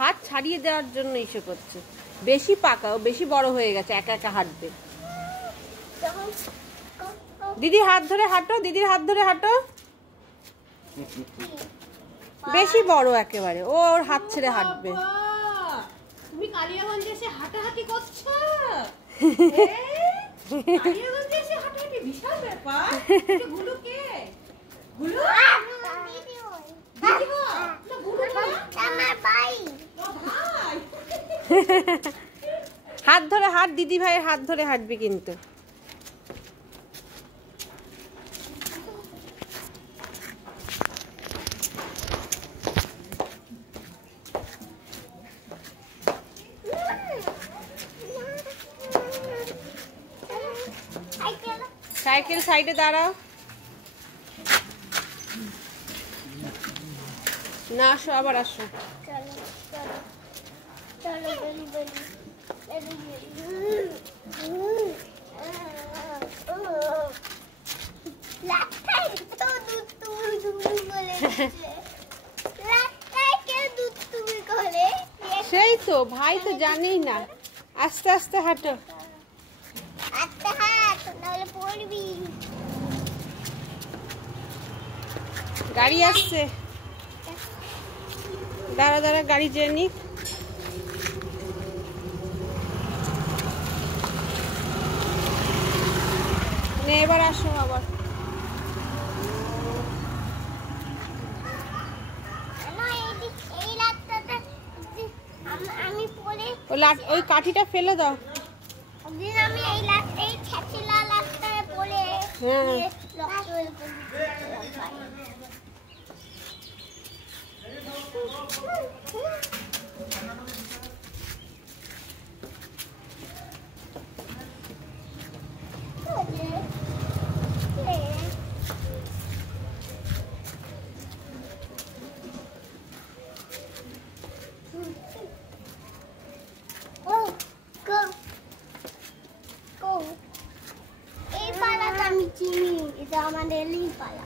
হাত ছাড়িয়ে দেওয়ার জন্য ইসে করছে। বেশি পাকা, ও বেশি বড় হয়ে গেছে, একা একা হাঁটবে। দিদির হাত ধরে হাঁটো, দিদির হাত ধরে হাঁটো। বেশি বড় একেবারে, ও ওর হাত ছেড়ে হাঁটবে। তুমি কালিয়াগঞ্জে এসে হাঁটাহাঁটি করছো? কালিয়াগঞ্জে এসে হাঁটাহাঁটি বিশাল ব্যাপার। গুলু কে? গুলু? দিদি হয়। দিদি হয়? না গুলু না? আমার ভাই। ও ভাই। হাত ধরে হাঁট, দিদি ভাইয়ের হাত ধরে হাঁটবি কিন্তু। সাইকেল সাইডে দাঁড়াও। না আসো, আবার আসো। সেই তো ভাই তো জানেই না। আস্তে আস্তে হাঁটো। গাড়ি আসছে, দাঁড়া দাঁড়া, গাড়ি যেয়ে নিক। এবার আসো আবার। ওই কাঠিটা ফেলে দাও। এই পালাটা আমি চিনি, এটা আমাদের এই পালা।